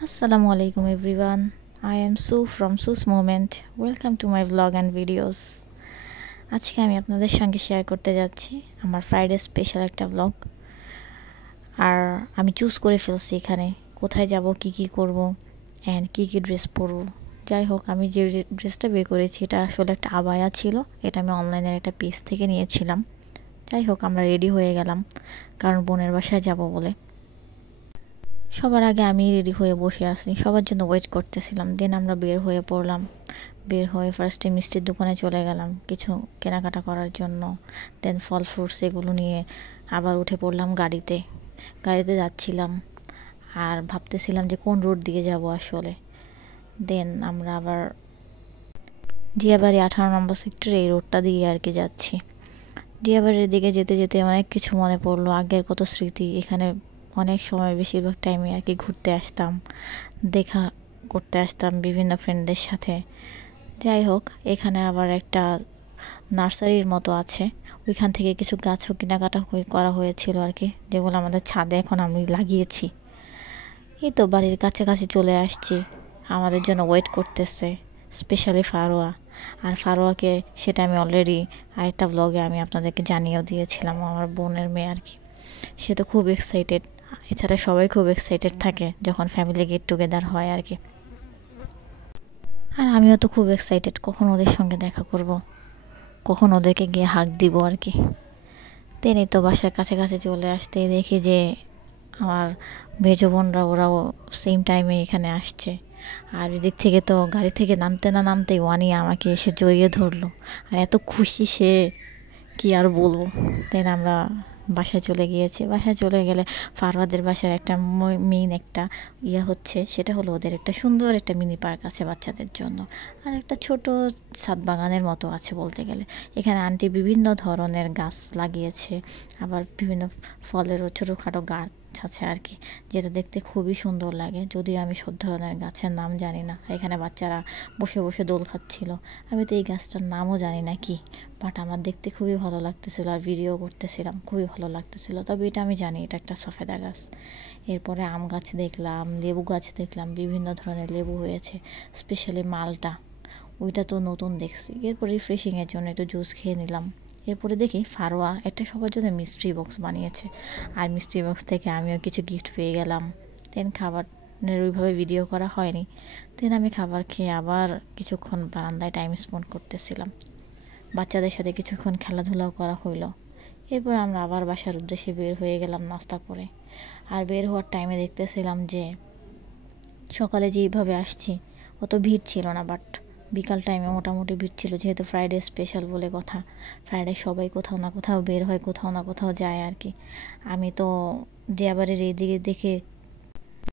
Assalamualaikum everyone. I am Sue from Sue's Moment. Welcome to my vlog and videos. আজকে আমি আপনাদের সঙ্গে share করতে যাচ্ছি আমার ফ্রাইডে স্পেশাল একটা ব্লগ। আর আমি চুজ করে ফেলছি এখানে কোথায় যাব, কি করব এন্ড কি ড্রেস পরব। যাই হোক, আমি যে ড্রেসটা বের করেছি এটা আসলে একটা আবায়া ছিল। এটা আমি অনলাইনের একটা পেজ থেকে নিয়েছিলাম। যাই হোক, আমরা রেডি হয়ে গেলাম কারণ বোনের বাসায় যাব বলে। সবার আগে আমি রেডি হয়ে বসে আছি, সবার জন্য ওয়েট করতেছিলাম। দেন আমরা বের হয়ে পড়লাম। বের হয়ে ফার্স্টে মিষ্টির দোকানে চলে গেলাম কিছু কেনাকাটা করার জন্য। দেন ফল ফ্রুটস এগুলো নিয়ে আবার উঠে পড়লাম গাড়িতে। গাড়িতে যাচ্ছিলাম আর ভাবতেছিলাম যে কোন রোড দিয়ে যাব আসলে। দেন আমরা আবার জিয়াবাড়ি 18 নম্বর সেক্টরে এই রোডটা দিয়ে আর কি যাচ্ছি। জিয়াবাড়ির দিকে যেতে যেতে অনেক কিছু মনে পড়লো, আগের কত স্মৃতি। এখানে অনেক সময় বেশিরভাগ টাইমে আর কি ঘুরতে আসতাম, দেখা করতে আসতাম বিভিন্ন ফ্রেন্ডদের সাথে। যাই হোক, এখানে আবার একটা নার্সারির মতো আছে, ওইখান থেকে কিছু গাছও কেনাকাটা করা হয়েছিল আর কি, যেগুলো আমাদের ছাদে এখন আমি লাগিয়েছি। এই তো বাড়ির কাছাকাছি চলে আসছি, আমাদের জন্য ওয়েট করতেছে স্পেশালি ফারোয়া। আর ফারোয়াকে সেটা আমি অলরেডি আরেকটা ব্লগে আমি আপনাদেরকে জানিয়েও দিয়েছিলাম, আমার বোনের মেয়ে আর কি। সে তো খুব এক্সাইটেড। এছাড়া সবাই খুব এক্সাইটেড থাকে যখন ফ্যামিলি গেট টুগেদার হয় আর কি। আর আমিও তো খুব এক্সাইটেড, কখন ওদের সঙ্গে দেখা করব, কখন ওদেরকে গিয়ে হাক দিব আর কি। তেনি তো বাসার কাছাকাছি চলে আসতেই দেখি যে আমার মেজো বোনরা ওরাও সেম টাইমে এখানে আসছে। আর এদিক থেকে তো গাড়ি থেকে নামতে না নামতেই ওয়ানি আমাকে এসে জড়িয়ে ধরলো। আর এত খুশি সে, কি আর বলবো। দেন আমরা বাসায় চলে গিয়েছি। বাসায় চলে গেলে ফারওয়াদের বাসার একটা মেইন একটা হচ্ছে, সেটা হলো ওদের একটা সুন্দর একটা মিনি পার্ক আছে বাচ্চাদের জন্য। আর একটা ছোট ছাদ বাগানের মতো আছে বলতে গেলে। এখানে আন্টি বিভিন্ন ধরনের গাছ লাগিয়েছে, আবার বিভিন্ন ফলেরও ছোটোখাটো গাছ আছে আর কি, যেটা দেখতে খুবই সুন্দর লাগে। যদিও আমি সব ধরনের গাছের নাম জানি না। এখানে বাচ্চারা বসে বসে দোল খাচ্ছিল, আমি তো এই গাছটার নামও জানি না কি, বাট আমার দেখতে খুবই ভালো লাগতেছিল আর ভিডিও করতেছিলাম, খুবই ভালো লাগতেছিল। তবে এটা আমি জানি এটা একটা সফেদা গাছ। এরপরে আম গাছ দেখলাম, লেবু গাছ দেখলাম, বিভিন্ন ধরনের লেবু হয়েছে, স্পেশালি মালটা, ওইটা তো নতুন দেখছি। এরপর রিফ্রেশিংয়ের জন্য একটু জুস খেয়ে নিলাম। এরপরে দেখি ফারোয়া একটা সবার জন্য মিস্ট্রি বক্স বানিয়েছে, আর মিস্ট্রি বক্স থেকে আমিও কিছু গিফট পেয়ে গেলাম। দেন খাবারের ওইভাবে ভিডিও করা হয়নি। দেন আমি খাবার খেয়ে আবার কিছুক্ষণ বারান্দায় টাইম স্পেন্ড করতেছিলাম, বাচ্চাদের সাথে কিছুক্ষণ খেলাধুলাও করা হইলো। এরপর আমরা আবার বাসার উদ্দেশ্যে বের হয়ে গেলাম নাস্তা করে। আর বের হওয়ার টাইমে দেখতেছিলাম যে সকালে যেইভাবে আসছি অত ভিড় ছিল না, বাট বিকাল টাইমে মোটামুটি ভিড় ছিল, যেহেতু ফ্রাইডে স্পেশাল বলে কথা। ফ্রাইডে সবাই কোথাও না কোথাও বের হয়, কোথাও না কোথাও যায় আর কি। আমি তো জিয়াবাড়ির এই দিকে দেখে